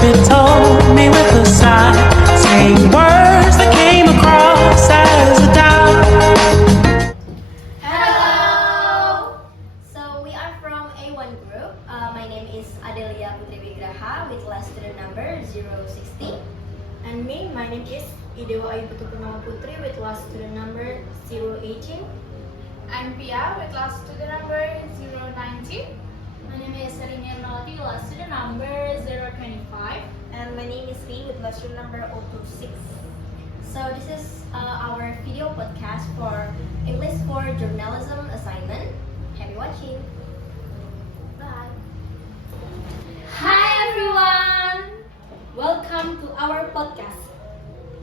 baby told me with a sigh, saying words that came across as a doubt. Hello! So we are from A1 Group. My name is Adelia Putri Wigraha with class student number 060. And me, my name is Idewa Ayu Purnama Putri with class student number 018. I'm Pia with class student number 019. My name is Serinia Noti, class student number 025. And my name is Lee with class student number 026. So this is our video podcast for English for Journalism assignment. Happy watching. Bye. Hi everyone! Welcome to our podcast,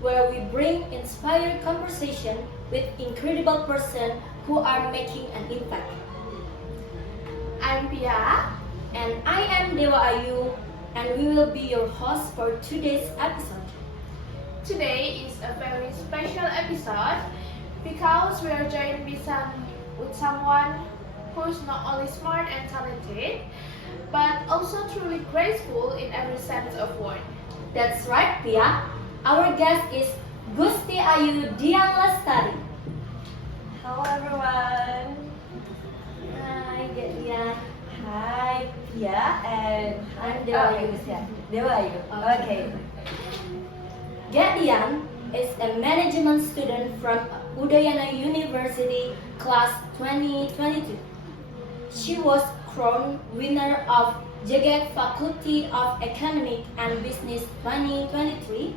where we bring inspired conversation with incredible person who are making an impact. I'm Pia. And I am Dewa Ayu, and we will be your host for today's episode. Today is a very special episode because we are joined with someone who's not only smart and talented, but also truly graceful in every sense of word. That's right, Pia. Our guest is Gusti Ayu Dian Lestari. Hello everyone. Hi, Dian. Hi Pia and I'm Dewa Ayu. Dewa Ayu. Okay. Gadian is a management student from Udayana University, class 2022. She was crowned winner of JGEC Faculty of Economic and Business 2023,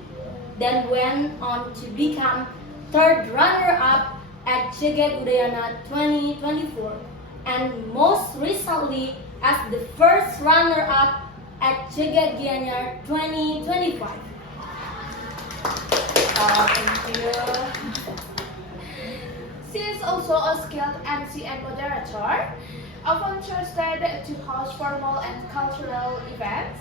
then went on to become third runner-up at JGEC Udayana 2024, and most recently as the first runner-up at JGEC Gianyar 2025. Thank you. She is also a skilled MC and moderator, often trusted to host formal and cultural events,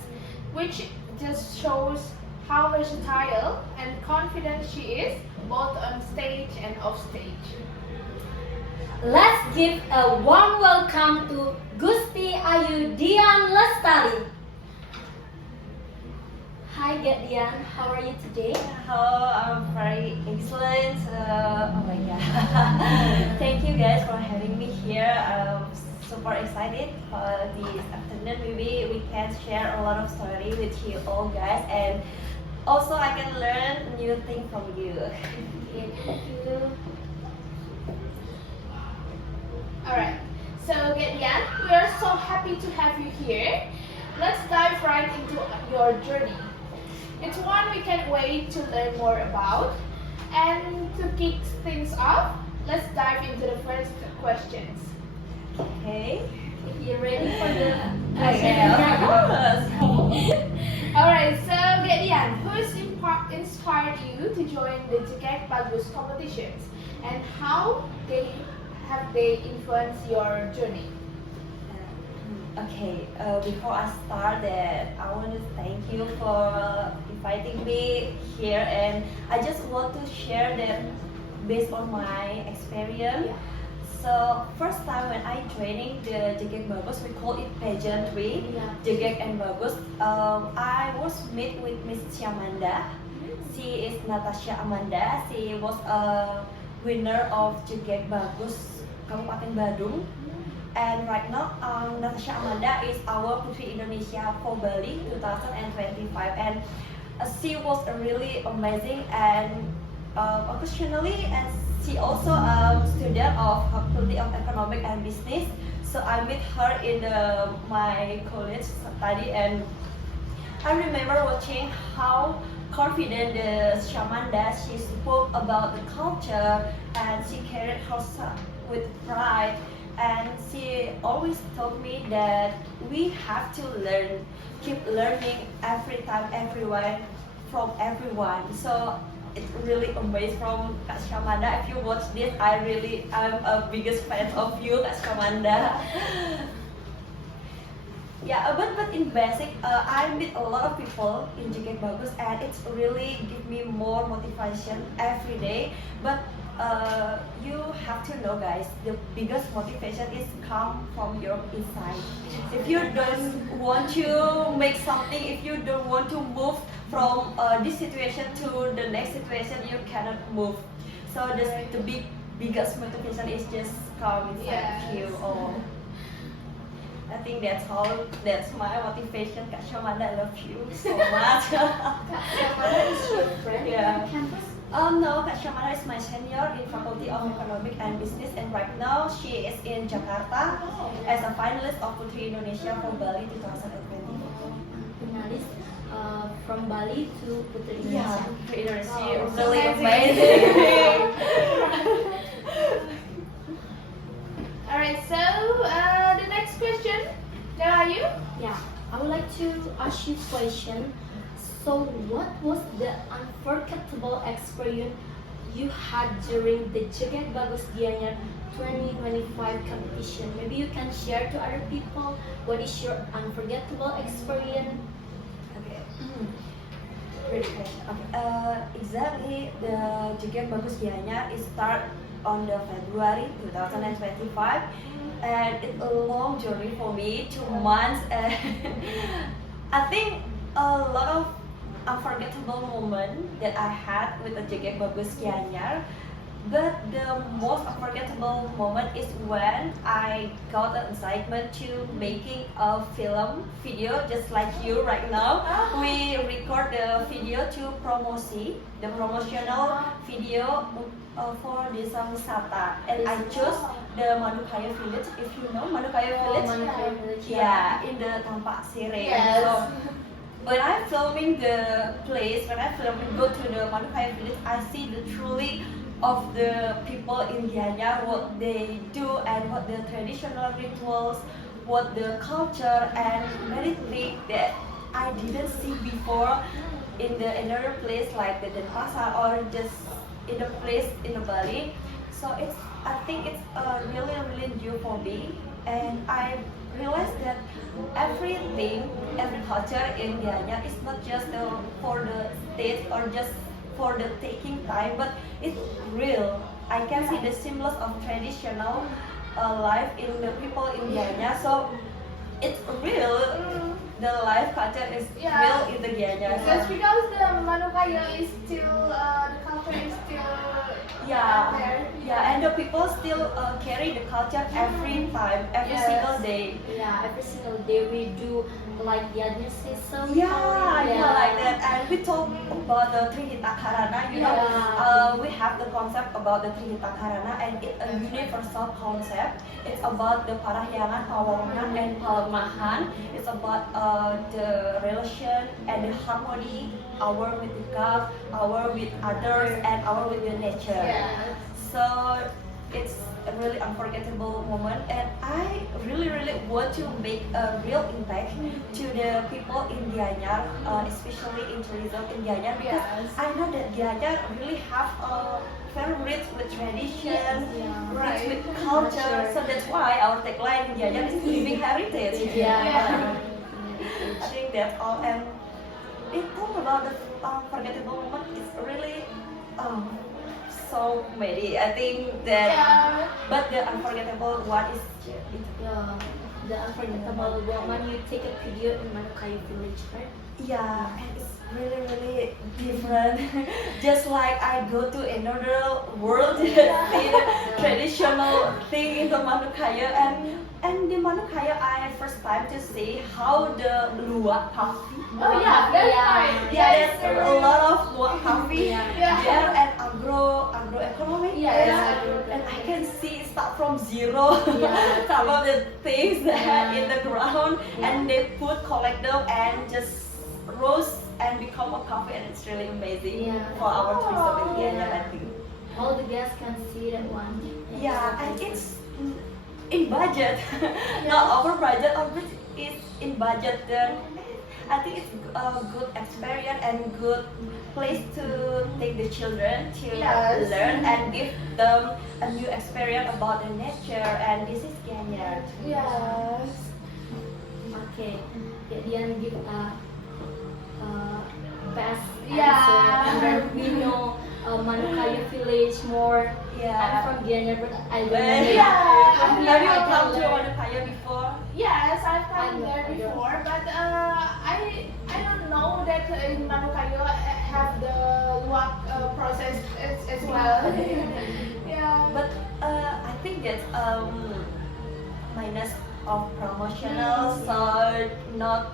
which just shows how versatile and confident she is, both on stage and off stage. Let's give a warm welcome to Gusti Ayu Dian Lestari. Hi Dian, how are you today? Hello, I'm very excellent. Oh my god. Thank you guys for having me here. I'm super excited for this afternoon. Maybe we can share a lot of story with you all guys, and also I can learn new things from you. Okay, thank you. Alright, so Gedian, we are so happy to have you here. Let's dive right into your journey. It's one we can't wait to learn more about. And to kick things off, let's dive into the first questions. Okay. You ready for the Okay. Alright, so Gedian, who's inspired you to join the JGEC Bagus competitions? And how have they influenced your journey? Okay, before I start that, I want to thank you for inviting me here, and I just want to share that based on my experience. So first time when I training the JGEC Bagus, we call it pageantry, JGEC and Bagus. I was meet with Miss Chiamanda. She is Natasha Amanda. She was a winner of JGEC Bagus Kabupaten Badung. And right now, Natasha Amanda is our Putri Indonesia for Bali 2025, and she was really amazing and occasionally, and she also a student of Faculty of Economic and Business. So I met her in my college study, and I remember watching how confident Shamanda she spoke about the culture, and she carried herself with pride. And she always told me that we have to learn, keep learning every time, everywhere, from everyone. So it's really amazing from Kak Shamanda. If you watch this, I'm a biggest fan of you, Kak Shamanda. Yeah, but in basic, I meet a lot of people in JGEC Bagus, and it's really give me more motivation every day. But you have to know, guys, the biggest motivation is come from your inside. If you don't want to make something, if you don't want to move from this situation to the next situation, you cannot move. So the biggest motivation is just come inside of you. Oh, I think that's all. That's my motivation. Kak Syamanda, I love you so much. Syamanda is your friend Yeah. on campus? No, Kak Syamanda is my senior in Faculty of Economic and Business, and right now she is in Jakarta as a finalist of Putri Indonesia from Bali 2020. Finalis from Bali to Putri Yeah, Indonesia. Putri Indonesia, Oh, really amazing. amazing. Alright, so the next question, Rahayu. Yeah, I would like to ask you a question. So, what was the unforgettable experience you had during the Jagat Bagus Gianyar 2025 competition? Maybe you can share to other people what is your unforgettable experience. Okay. Great question. Okay. Exactly, the Jagat Bagus Gianyar is start on the February 2025, and it's a long journey for me, 2 months, and I think a lot of unforgettable moment that I had with the Jagat Bagus Gianyar. But the most unforgettable moment is when I got the excitement to making a film video just like you right now. We record the video to the promotional video for Desa Wisata, and I chose the Manukaya village. If you know Manukaya village, Manukaya village, yeah, in the Tampak Sireh. Yes. So, when I'm filming the place, when I go to the Manukaya village, I see the truly of the people in Gianyar, what they do and what the traditional rituals, what the culture and many things that I didn't see before in the another place like the Denpasar or just in the place in the Bali. So I think it's really new for me, and I realized that every culture in Gianyar is not just for the stage or just for the taking time, but it's real. I can see the symbols of traditional life in the people in Gianyar. So it's real. The life culture is Yeah. real in the Gianyar. Just because the Manukaya is still, the culture is still Yeah, there. yeah, and the people still carry the culture every time, every Yes. single day. Yeah, every single day we do like Gianyar season. Yeah, like that. And we talk about the Trihita Karana. You know, we have the concept about the Trihita Karana, and it's a universal concept. It's about the Parahyangan, Pawongan, and Palemahan. It's about the relation and the harmony, our with the God, our with others, and our with the nature. Yes. So it's a really unforgettable moment, and I really want to make a real impact to the people in Gianyar, especially in tourism in Gianyar, because Yes. I know that Gianyar really have a very rich with tradition, rich Right. with culture. So that's why our tagline in Gianyar is living heritage. Yeah. I think that's all. And it talk about the unforgettable moment is really so many. I think that, Yeah. but the unforgettable one is Yeah, the unforgettable when you take a video in Manukaya village, right? yeah, and it's really different. Just like I go to another world, see the traditional thing in the Manukaya, and the Manukaya I first time to see how the luwak coffee. Oh yeah, that's right. Yeah, there's a lot of luwak coffee Yeah. there and agroeconomic. Yes. And I can see it start from zero. Yeah. Some of the things that Yeah. in the ground, Yeah. and they collect them and just roast and become a coffee, and it's really amazing Yeah. for our tourism in Gianyar, I Yeah. think. All the guests can see that one. Yeah, and it's in budget, not over budget, or it's in budget. Then I think it's a good experience and good place to take the children to Yes. learn and give them a new experience about the nature. And this is Gianyar. Yes. Okay, Dian give a best Yeah. answer, and then we know Manukaya village more Yeah. I'm from Gianyar, but I don't know. Yeah. From here Have you I can come to learn. Madukaya before? Yes, I've I come know, there I don't. before, but I don't know that in Manukayo have the luwak process as well. Yeah. But I think that's minus of promotional, so not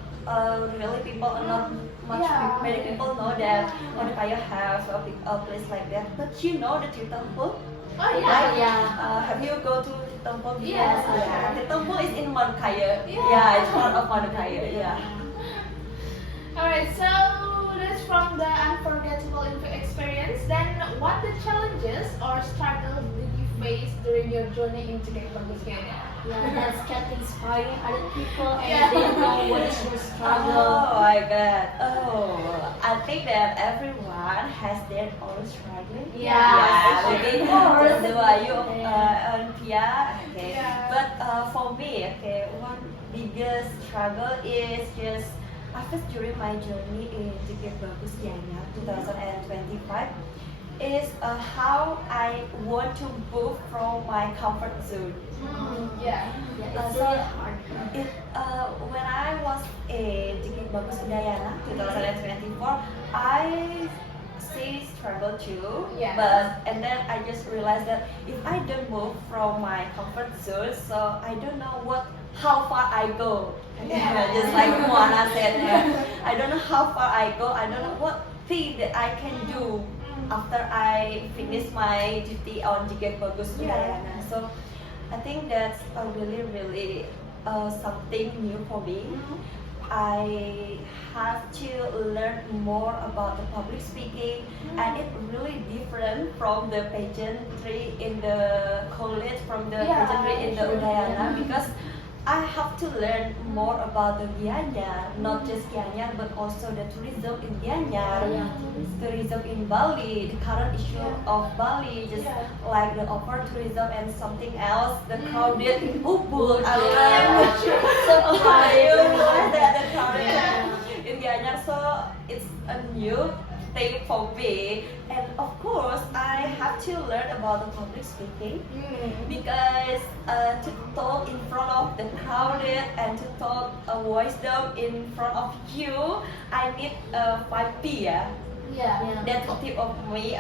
really people, not much Yeah. many people know that Madukaya has a place like that. But you know the Tirtampu? Oh yeah. Right? Yeah. Have you go to Tirtampu before? Yes, Yeah. Tirtampu is in Madukaya. Yeah. It's part of Madukaya. Yeah. Alright, so that's from the unforgettable experience. Then, what the challenges or struggles did you face during your journey into Kenya? Yeah, that's kept inspiring other people and Yeah. they know what is your struggle. Oh my god. Oh, I think that everyone has their own struggling. Yeah, Maybe of course. you and Pia. Okay. Yeah. But for me, okay, one biggest struggle is just first during my journey in Jigit Bagus Gianyar 2025 is how I want to move from my comfort zone. Yeah. Yeah, it's really hard. It, when I was in Jigit Bagus Udayana 2024, I see struggle too. Yeah. But and then I just realized that if I don't move from my comfort zone, so I don't know how far I go. Yeah. Just like Moana said, I don't know how far I go. I don't know what thing that I can do after I finish my duty on Jigit Bagus Udayana. So I think that's a really something new for me. I have to learn more about the public speaking, and it's really different from the pageantry in the college, from the Yeah, pageantry in the sure. Udayana, because I have to learn more about the Gianyar, not just Gianyar, but also the tourism in Gianyar, Yeah. tourism in Bali, the current issue of Bali, just Yeah. like the over tourism and something else, the crowded in Ubud. I Yeah. learned so crowded that the crowded Yeah. in Gianyar, so it's a new thing for me, and of course I have to learn about the public speaking. Because to talk in front of the crowded and to talk wisdom in front of you, I need 5P. Yeah, Yeah. that's a tip of me.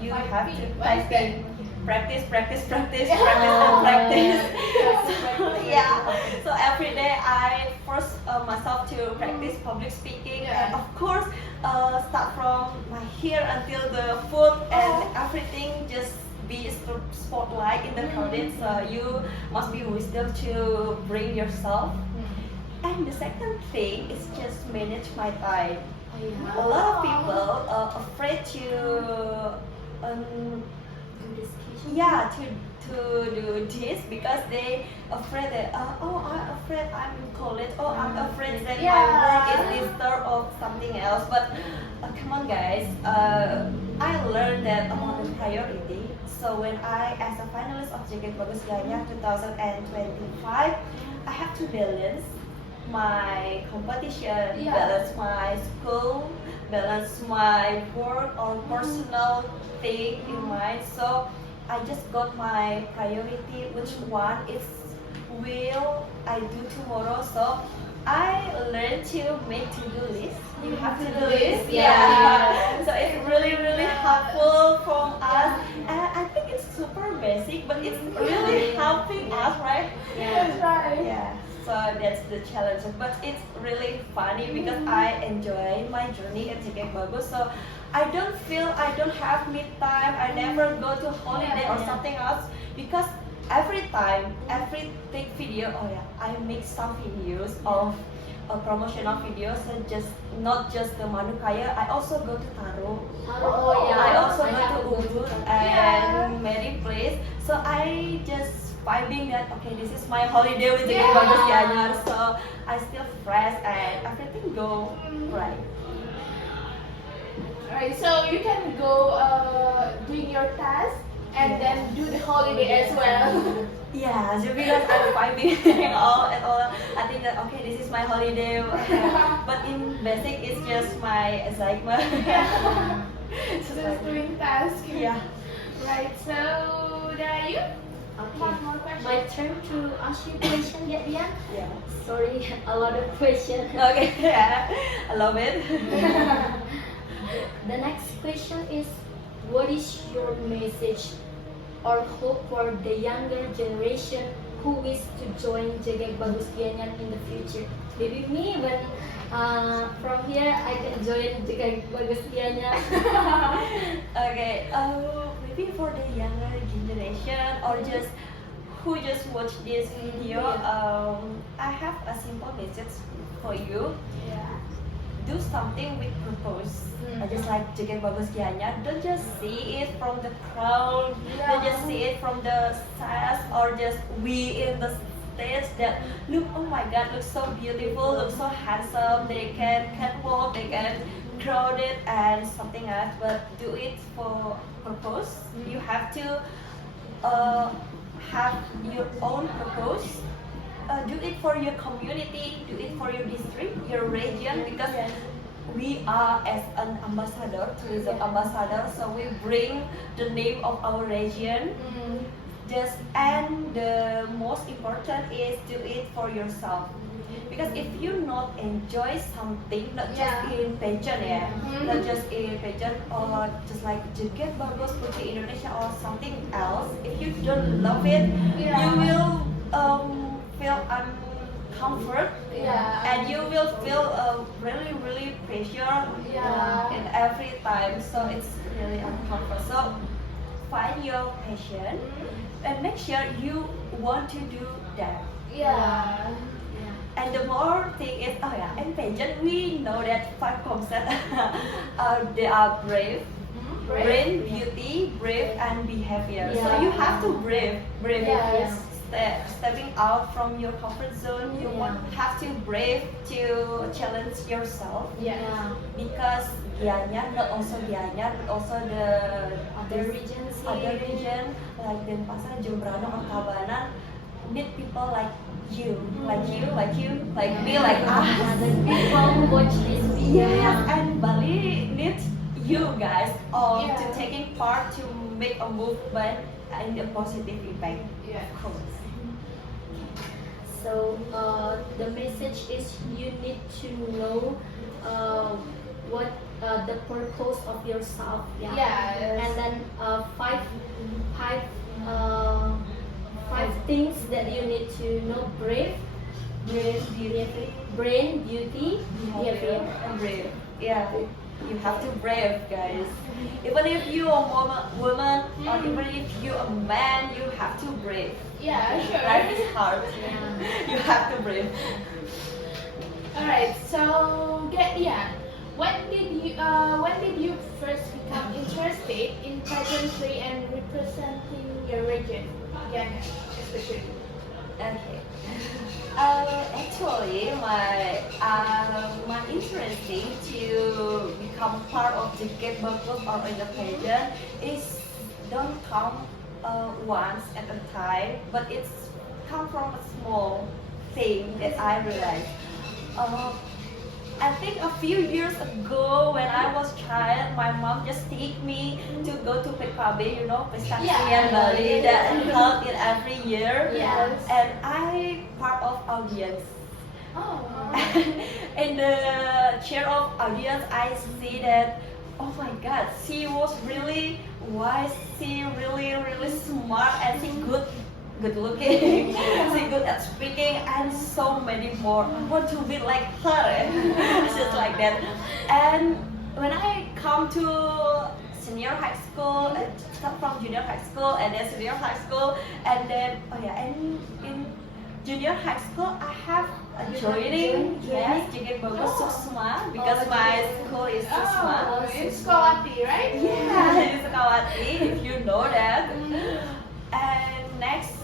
You 5P, have to what is typing. Practice, practice, practice, Yeah. practice, and practice. Practice. Yeah. So every day I force myself to practice public speaking, Yeah. and of course, start from my hair until the foot and everything. Just be spotlight in the crowded. So you must be wisdom to bring yourself. And the second thing is just manage my time. A lot of people are afraid to do this because they afraid that I'm afraid I'm in college, I'm afraid that my work is disturbed or something else. But come on guys, I learned that about the priority. So when I as a finalist of Jigit Bagus Gianyar 2025, I have to balance my competition, Yeah. balance my school, balance my work or personal thing in mind. So I just got my priority, which one is will I do tomorrow. So I learned to make to-do list. You have to-do list, Yeah. So it's really helpful from us. And I think it's super basic, but it's really helping us, right? That's right. Yeah, so that's the challenge. But it's really funny because I enjoy my journey at Jigit Bagus. So I don't feel I don't have me time. I never go to holiday or something else because every time, every take video, I make some videos of promotional videos and just not just the Manukaya. I also go to Taro. Oh yeah. I also go have to a Ubud Yeah. and many places. So I just vibing that okay, this is my holiday with Jigit Yeah. Bagus Gianyar. So I still fresh and everything go right. Alright, so you can go doing your task and Yeah. then do the holiday as well. Yeah, just because I'm vibing all and all. I think that okay, this is my holiday. But in basic, it's just my excitement. Just doing task. Yeah. Right, so Dayu, one Okay. more question. My turn to ask you question, Dian. Yeah. Sorry, a lot of question. Okay, yeah, I love it. The next question is, what is your message or hope for the younger generation who wish to join Jegek Bagus Gianyar in the future? Maybe me, when from here I can join Jegek Bagus Gianyar. Okay, maybe for the younger generation or just who just watch this video, I have a simple message for you. Yeah. Do something with purpose. Just like Jegek Bagus Gianyar, don't just see it from the crowd, don't just see it from the size or just we in the stage that look, oh my god, look so beautiful, look so handsome, they can walk, they can crowded and something else, but do it for purpose. You have to have your own purpose. Do it for your community, do it for your district, your region, because we are as an ambassador, tourism ambassador, so we bring the name of our region. Just and the most important is do it for yourself. Because if you not enjoy something, not just in pageant, not just in pageant or just like Jegek Bagus Putri Indonesia or something else, if you don't love it, you will feel uncomfort, and you will feel really pressure in every time. So it's really uncomfort. So find your passion and make sure you want to do that. Yeah. And the more thing is, in pageant we know that 5 concepts they are brave, brain, beauty, brave, and behavior. So you have to brave. Yes. Stepping out from your comfort zone, you have to brave to challenge yourself. Yeah. Because Gianyar, not also Gianyar, but also the Other regions, other region like Denpasar, Jembrana, or Tabanan need people like you, like me, like us. Other people who watch this video. Yes, and Bali needs you guys all Yeah. to taking part to make a movement and a positive impact. Yeah. Of course. So the message is you need to know what the purpose of yourself. Yes. And then five things that you need to know: brave, brain, beauty, behavior. And brave. Yeah, you have to brave, guys. Even if you are a woman or even if you are a man, you have to brave. Yeah, sure. Life is hard. You have to brave. Alright, so Gideon, when did you first become interested in pageantry and representing your region, Ghana, especially? Okay. Actually, my interesting to become part of the Jegek Bagus or in the pageant is don't come once at a time, but it's come from a small thing that I realized. I think a few years ago when I was child, my mom just take me to go to PKB, Pesaksian Bali that held it every year. Yes. And I part of audience. Oh. In the chair of audience, I see that, oh my God, she was really wise, she really smart, and she good looking, she good at speaking, and so many more. I want to be like her, just like that. And when I come to senior high school, start from junior high school, and then senior high school, and then and in junior high school, I have a joining Jegek Bagus Susma because my school is Susma. Oh, it's Kawati, right? Yeah, it's Kawati, if you know that. And next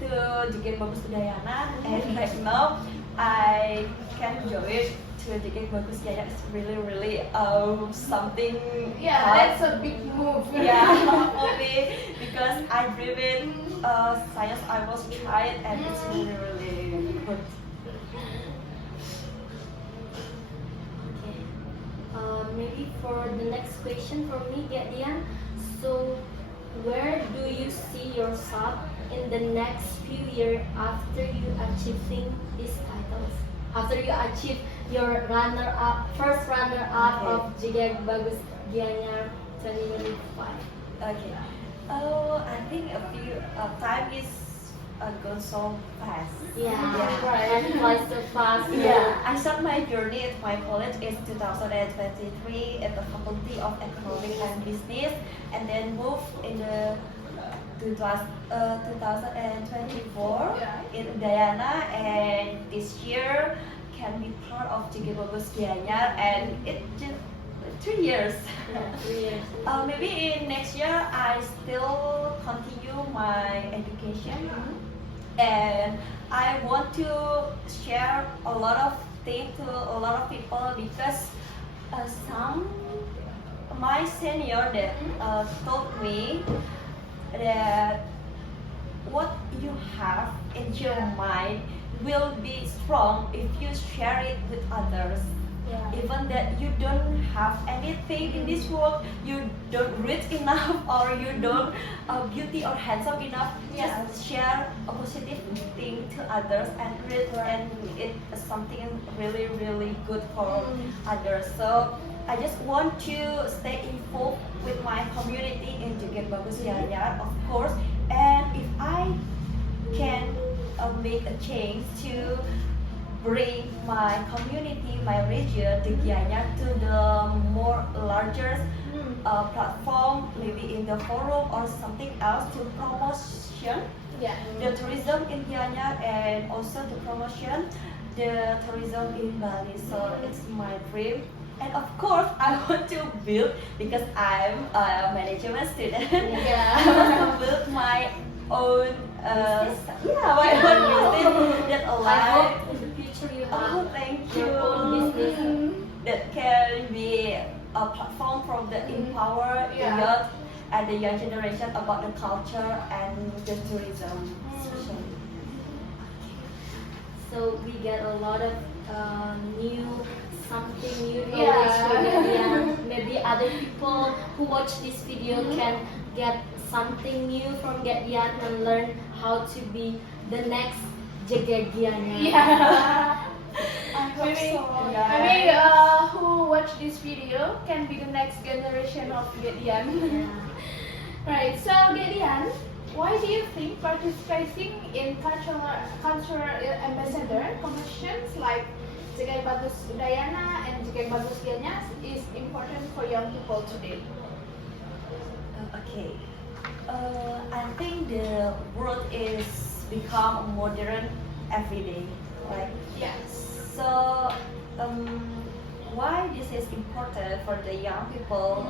to Jegek Bagus Udayana, and right now I can join to Jegek Bagus Gianyar. It's really something. Yeah, that's a big move. Yeah, for me because I dream it since I was child, and it's really good. Maybe for the next question for me, Dian. So, Where do you see yourself in the next few years after you achieving these titles? After you achieve your first runner-up Okay. of Jigek Bagus Gianyar 2025. Okay. Oh, I think a few time is goes so fast. Yeah, Right. and flies so fast. Yeah, I start my journey at my college in 2023 at the Faculty of Economics and Business, and then moved in the 2024 Yeah. in Udayana, and this year can be part of Jigek Bagus Gianyar, and it just 3 years. Yeah, 3 years. Maybe in next year I still continue my education, and I want to share a lot of things to a lot of people because some my senior that told me that what you have in your mind will be strong if you share it with others. Yeah. Even that you don't have anything in this world, you don't rich enough or you don't beauty or handsome enough, Yeah. just share a positive thing to others and it is something really really good for others. So I just want to stay involved with my community in Jigek Bagus Gianyar, of course, and if I can make a change to bring my community, my region, the Gianyar, to the more larger platform, maybe in the forum or something else to promotion Yeah. the tourism in Gianyar and also to promotion the tourism in Bali. So it's my dream. And of course, I want to build because I'm a management student. Yeah. I want to build my own my own business that I alive. hope in the future you Oh, have thank your own business. you. That can be a platform from the empower the Yeah. youth and the young generation about the culture and the tourism, especially. So we get a lot of something new Yeah. knowledge from Gedian. Maybe other people who watch this video can get something new from Gedian and learn how to be the next Jagegian. Yeah. I hope Maybe, so. maybe who watch this video can be the next generation of Gedian. Right. So Gedian, why do you think participating in cultural ambassador competitions like Jigek Bagus Udayana and Jigek Bagus Gianyar is important for young people today? Okay. I think the world is become modern every day, right? Yes. So, why this is important for the young people,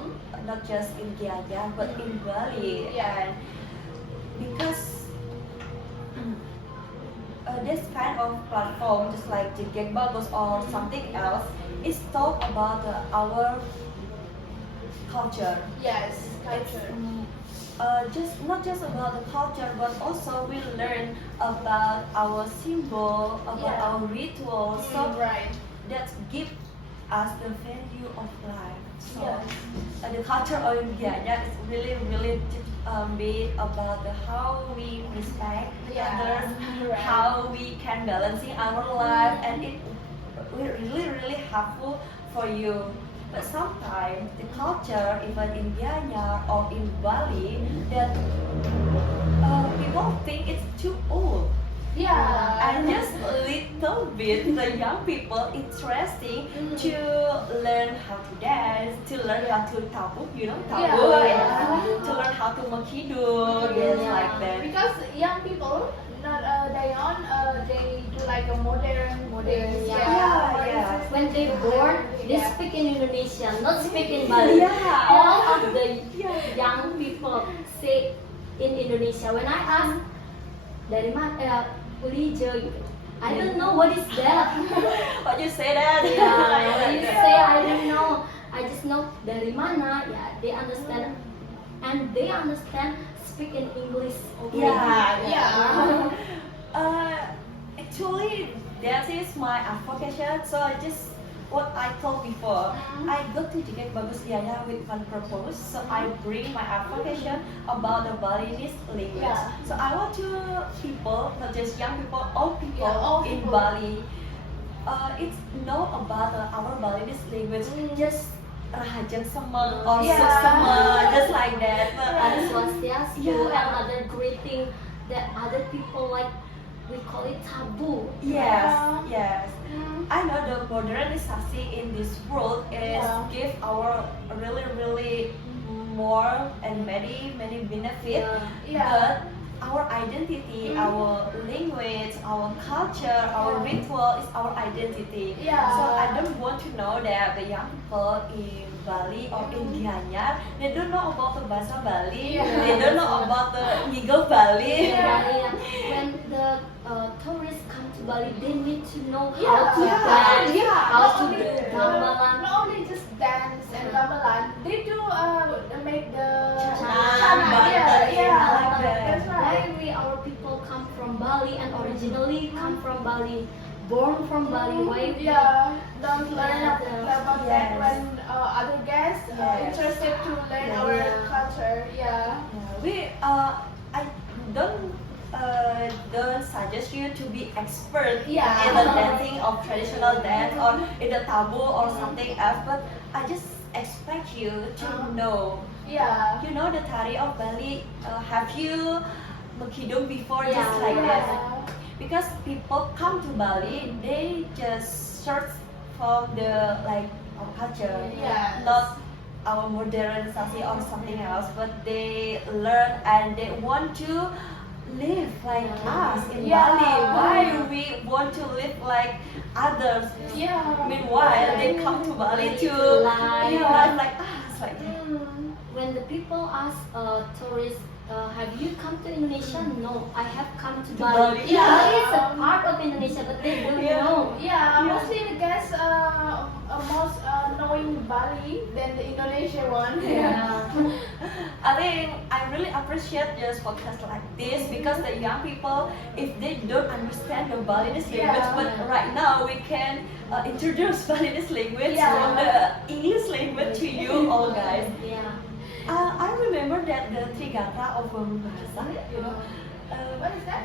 not just in Gianyar but in Bali, Yeah. and because this kind of platform, just like Jigek Bagus or something else, is talk about our culture. Yes. It's Culture. just not just about the culture, but also we learn about our symbol, about Yeah. our rituals. So Right. that give us the value of life. So Yes. the culture of Gianyar is really be about how we respect Yeah. others, Right. how we can balancing our life, and it really helpful for you. But sometimes the culture, even in Gianyar or in Bali, that people think it's too old. Yeah. And just a little bit, the young people interesting to learn how to dance, to learn how to tabuk, tabuk, Yeah. and to learn how to makidul, yes, Yeah. like that. Because young people, not they do like a modern, Yeah. When they born, they Yeah. speak in Indonesian, not speak in Bali. Yeah. All of the young people say in Indonesia. When I ask, dari mana? Ulijo. I don't know what is that. What you say that? Yeah, when you say I don't know, I just know dari mana. Yeah, they understand, and they understand speak in English. Okay. Yeah. Actually, that is my advocation. So I just what I told before. I go to Jigek Bagus Jaya with one purpose. So I bring my advocation about the Balinese language. Yeah. So I want to people, not just young people, old people Yeah, old in people. Bali. It's know about our Balinese language. Just Rahajang Semang or Yeah. Susama, just like that. Ada swastiastu Yeah. and other greeting that other people like, we call it taboo. Yes, Yeah. yes. I know the modernisasi in this world is Yeah. give our really more and many benefits. Yeah. But our identity, our language, our culture, our ritual is our identity. Yeah. So I don't want to know that the young people in Bali or in Gianyar, they don't know about the Bahasa Bali. Yeah. They don't know about the Nigel Bali. Yeah. When the tourists come to Bali, they need to know how Yeah. to dance, Yeah. how Not to only do gamelan. Not only just dance and gamelan, they do make the Chana, Yeah. I like that. That's right. Why our people come from Bali and originally come from Bali, born from Bali. Why we Don't learn about that Yes. when other guests Yes. interested to learn Yeah. our culture. Yeah. I don't suggest you to be expert Yeah. in the dancing of traditional dance or in the taboo or something else, but I just expect you to know. Yeah. You know the tari of Bali. Have you Mekidung before Yeah. just like Yeah. that? Because people come to Bali, they just search for the like our culture, Yeah. not our modernisasi or something else, but they learn and they want to live like us in Yeah. Bali. Why we want to live like others? Yeah. Meanwhile, they come to Bali to Live. live like us, like that. When the people ask tourists, have you come to Indonesia? No, I have come to Bali. Bali. Yeah, Yeah. it's a part of Indonesia, but they don't Yeah. know. Yeah, mostly the guests most knowing Bali than the Indonesia one. I think I really appreciate just podcast like this because the young people, if they don't understand the Balinese language, Yeah. but right now we can introduce Balinese language Yeah. from the English language to you all guys. Yeah. I remember that the Trigatra of bahasa, you know, What is that?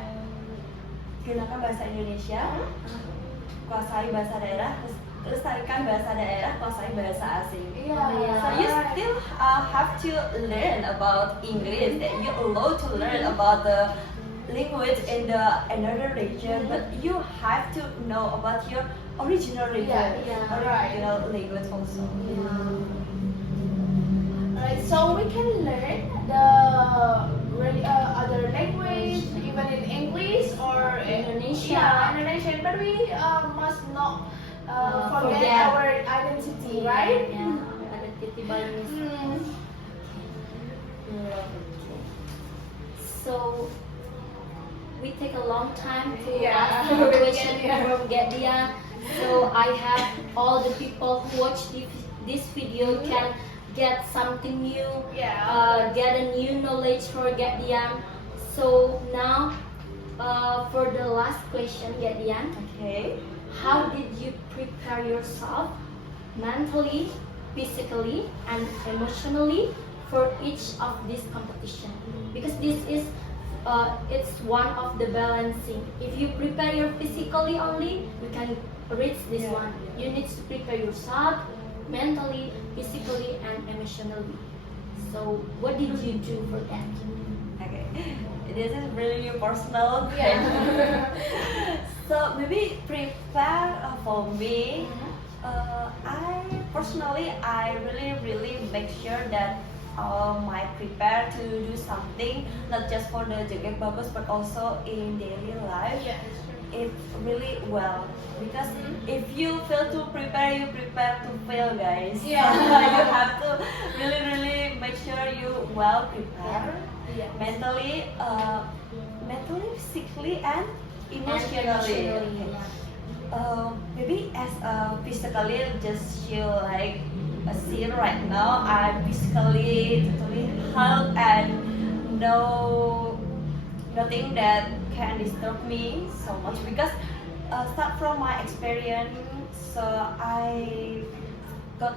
gunakan bahasa Indonesia, kuasai bahasa daerah, lestarikan bahasa daerah, kuasai bahasa asing. Yeah. So you still have to learn about English. That you allowed to learn about the language in the another region, but you have to know about your original region, Yeah, original language also. Alright, so we can learn the other language, even in English or Indonesian. Indonesian. But we must not forget Forget. our identity, right? Yeah, identity Balinese. So we take a long time to Yeah. ask the question Gedian. from Gedian. So I have all the people who watch this video can get something new, Yeah. get a new knowledge for Gedian. So now for the last question, Gedian, Okay. how did you prepare yourself mentally, physically, and emotionally for each of this competition? Because this is it's one of the balancing. If you prepare your physically only, you can reach this Yeah. one. You need to prepare yourself mentally, physically, and emotionally. So what did you do for that? Okay. This is really personal Yeah. question. So maybe prepare for me. I personally, I really make sure that I prepare to do something not just for the Jogek Bagus but also in daily life. Yeah, that's true. It really well because if you fail to prepare, you prepare to fail, guys. Yeah. You have to really make sure you well prepare Yeah. mentally, physically, and emotionally. Emotionally, yeah. Maybe as physically, just you like see right now, I'm physically totally healthy and nothing that can disturb me so much because start from my experience. So I got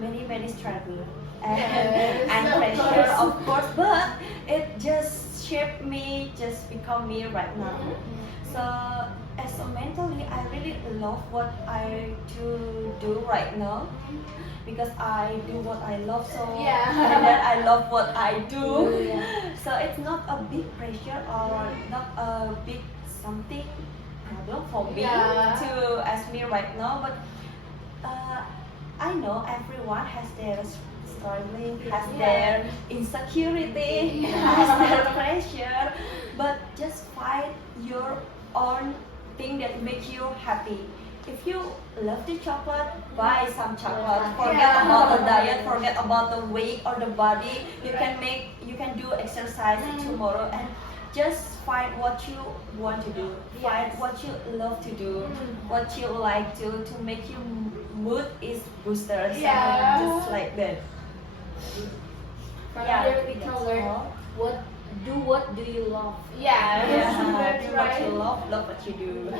many struggle and, Yes, and of pressure, course. of course, but it just shaped me, just become me right now. So as a mentally, I really love what I do right now because I do what I love so, Yeah. and then I love what I do. Yeah. So it's not a big pressure or not a big something problem for me Yeah. to ask me right now, but I know everyone has their struggling, has Yeah. their insecurity, Yeah. has their pressure, but just find your own thing that makes you happy. If you love the chocolate, buy some chocolate. Forget Yeah. about the diet, forget about the weight or the body. You can do exercise tomorrow and just find what you want to do. Find Yes. what you love to do, what you like to make your mood is boosted. Yeah. Just like that. From Yeah, here we can that's learn all. what do you love? Yeah, Yeah, that's do what right. you love what you do.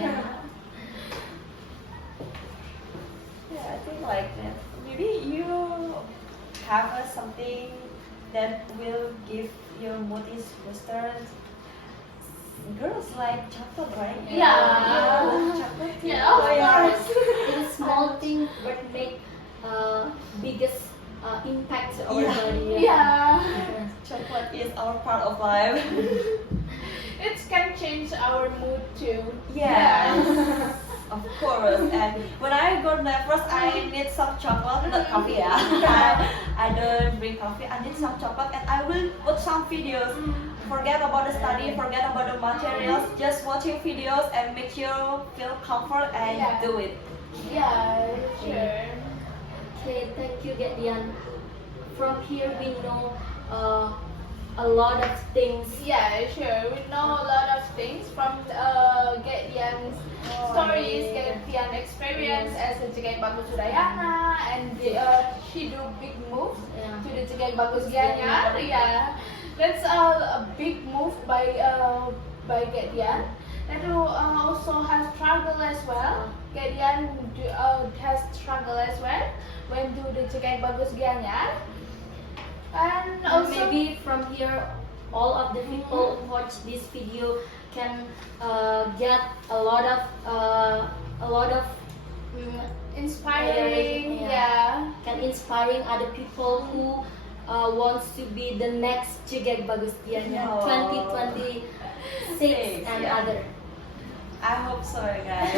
Yeah, I think like that. Maybe you have something that will give your mood is boosted. Girls like chocolate, right? Yeah. You love chocolate too. Yeah, of course. It is small thing but make biggest impact to our Yeah. body. Yeah. Chocolate is our part of life. It can change our mood too. Yes, of course. And when I got nervous, I need some chocolate, not coffee. Yeah, I don't drink coffee. I need some chocolate, and I will watch some videos. Forget about the study, forget about the materials. Just watching videos and make you feel comfort and Yeah. do it. Yeah, sure. Okay, thank you, Gedian. From here we know a lot of things. Yeah, sure. We know a lot of things from Gedian's stories, Gedian's experience as a Jegek Bagus Udayana, and she do big moves Yeah. to the Jegek Bagus Gianyar. Yeah, that's a big move by Gedian. And also has struggle as well. Gedian has struggle as well when do the Jegek Bagus Gianyar. And also Maybe from here, all of the people who watch this video can get a lot of inspiring, Yeah. yeah. can inspiring other people who wants to be the next Jegek Bagus Gianyar Oh. 2026 and Yeah. other. I hope so, guys.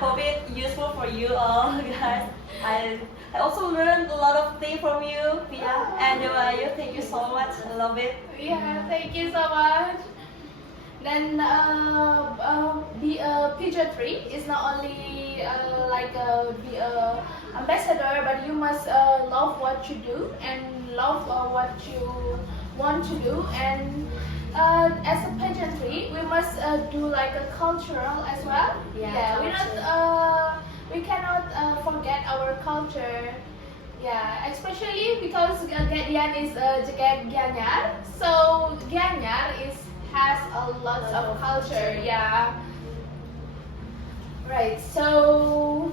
Hope it useful for you all, guys. I also learned a lot of things from you, Pia and Dewayu. Thank you so much. I love it. Yeah, thank you so much. Then be a pageantry is not only be a ambassador, but you must love what you do and love what you want to do. And as a pageantry, we must do like a cultural as well. Yeah, We cannot forget our culture. Yeah, especially because Gedian is Jegek Gianyar, so Gianyar has a lot of culture. Yeah. Right. So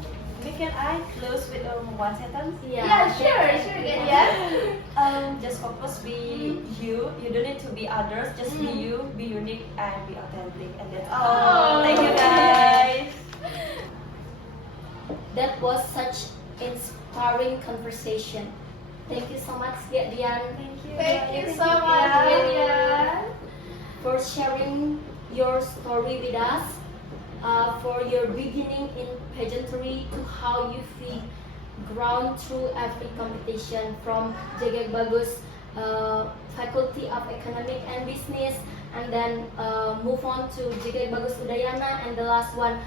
Can I close with one sentence? yeah, sure, Gedian. Just focus, be you. You don't need to be others. Just be you, be unique, and be authentic. And that's all. Oh. Thank you, guys. That was such inspiring conversation. Thank you so much, Gedian. Thank you so much, Gedian. For sharing your story with us, for your beginning in pageantry to how you feel ground through every competition from Jegek Bagus Faculty of Economic and Business, and then move on to Jegek Bagus Udayana, and the last one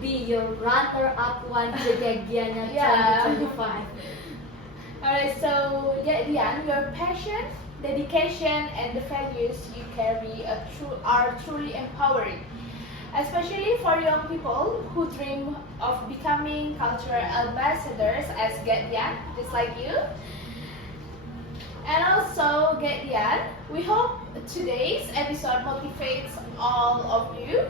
be your runner-up one Jegek Gianyar Yeah. 2025. Alright, so Gedian, your passion, dedication, and the values you carry are truly empowering, especially for young people who dream of becoming cultural ambassadors as Gedian, just like you. And also, Gedian, we hope today's episode motivates all of you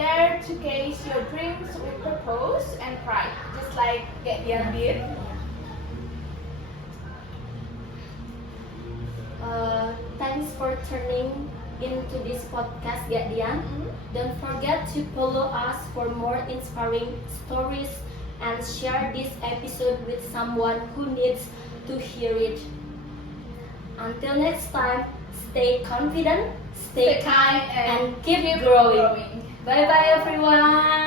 Dare to chase your dreams with purpose and pride, just like Gedian did. Thanks for tuning into this podcast, Gadian. Don't forget to follow us for more inspiring stories and share this episode with someone who needs to hear it. Until next time, stay confident, stay kind, and keep growing. Bye bye, everyone.